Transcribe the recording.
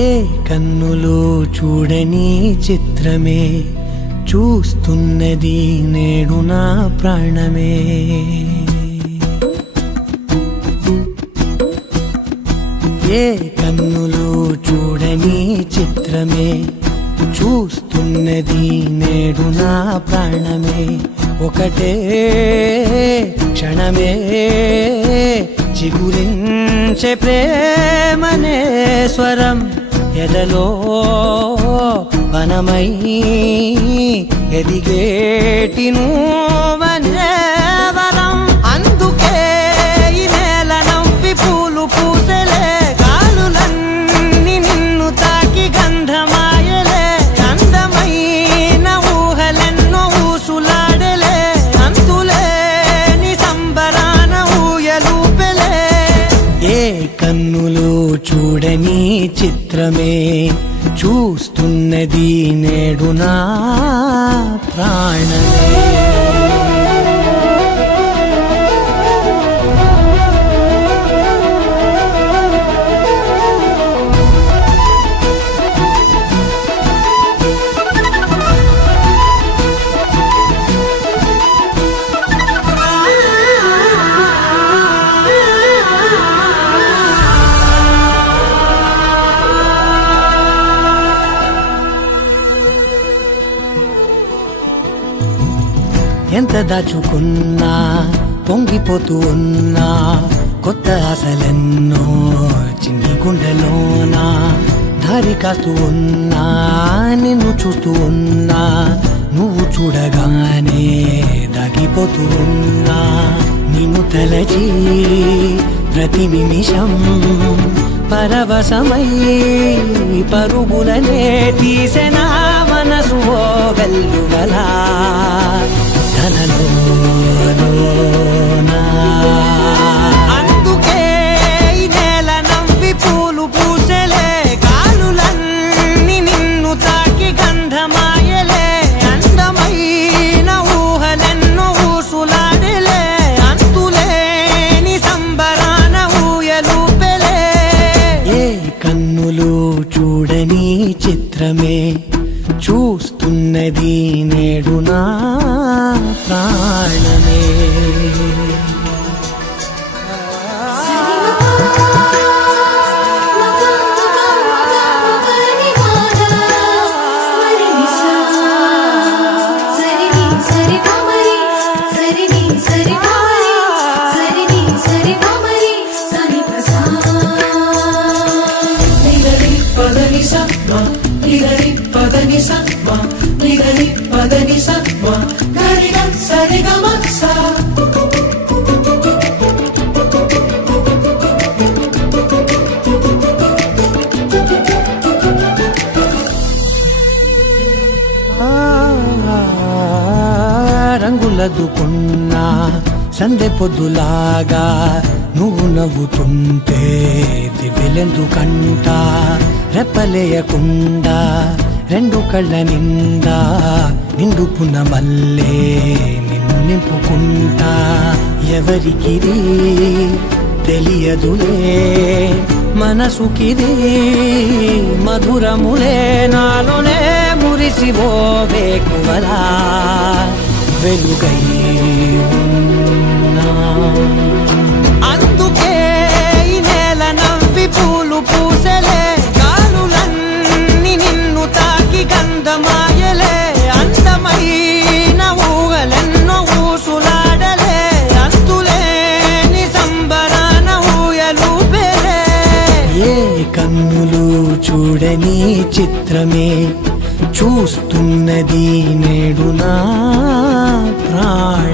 ఏ కన్నులు చూడని చిత్రమే చూస్తున్నది నేడు నా ప్రాణమే. ఏ కన్నులు చూడని చిత్రమే చూస్తున్నది నేడు నా ప్రాణమే. ఒకటే క్షణమే చిగురించే ప్రేమనే స్వరం ఎదలో వనమై ఎదిగేటి నువ్వనే వరం. అందుకే ఈ నేల నవ్వి పూలు పూసెలే, గాలులన్నీ నిన్ను తాకి గంధమాయలే. అందమైన ఊహలెన్నో ఊసులాడలే, అంతులేని సంబరాన ఊయలూపెలే. ఏ కన్నులు చూడని చిత్రమే చూస్తున్నది నేడు నా ప్రాణమే. ఎంత దాచుకున్నా పొంగిపోతూ ఉన్నా, కొత్త ఆశలెన్నో చిన్ని గుండెలోనా. దారి కాస్తూ ఉన్నా, నిన్ను చూస్తూ ఉన్నా, నువ్వు చూడగానే దాగిపోతూ ఉన్నా. నిన్ను తలచి ప్రతి నిమిషం పరవశమై పరుగులనే తీసెనా మనసు ఓ వెల్లువలా. అందుకే ఈ నేల నవ్వి పూలు పూసెలే, గాలులన్నీ నిన్ను తాకి గంధమాయలే. అందమైన ఊహలెన్నో ఊసులాడలే, అంతులేని సంబరాన ఊయలూపెలే. ఏ కన్నులు చూడని చిత్రమే చూస్తున్నది నేడు నా ప్రాణమే. రంగులదుకున్నా సందె పొద్దులాగా నువ్వు నవ్వుతుంటే దివ్వెలెందుకంట. రెప్పలేయకుండా రెండు కళ్ళ నిండా నిండుకున్న మల్లే నిన్ను నింపుకుంటా. ఎవరికిది తెలియదులే మనసుకిది మధురములే, నాలోనే మురిసివో వేకువలా వెలుగై ఉన్నా. అందుకే ఈ నేల నవ్వి పూలు పూసెలే, గాలులన్నీ నిన్ను తాకి గంధమాయలే. అందమైన ఊహలెన్నో ఊసులాడలే, అంతులేని సంబరాన ఊయలూపెలే. ఏ కన్నులు చూడని చిత్రమే చూస్తున్నది నేడు నా ప్రాణమే.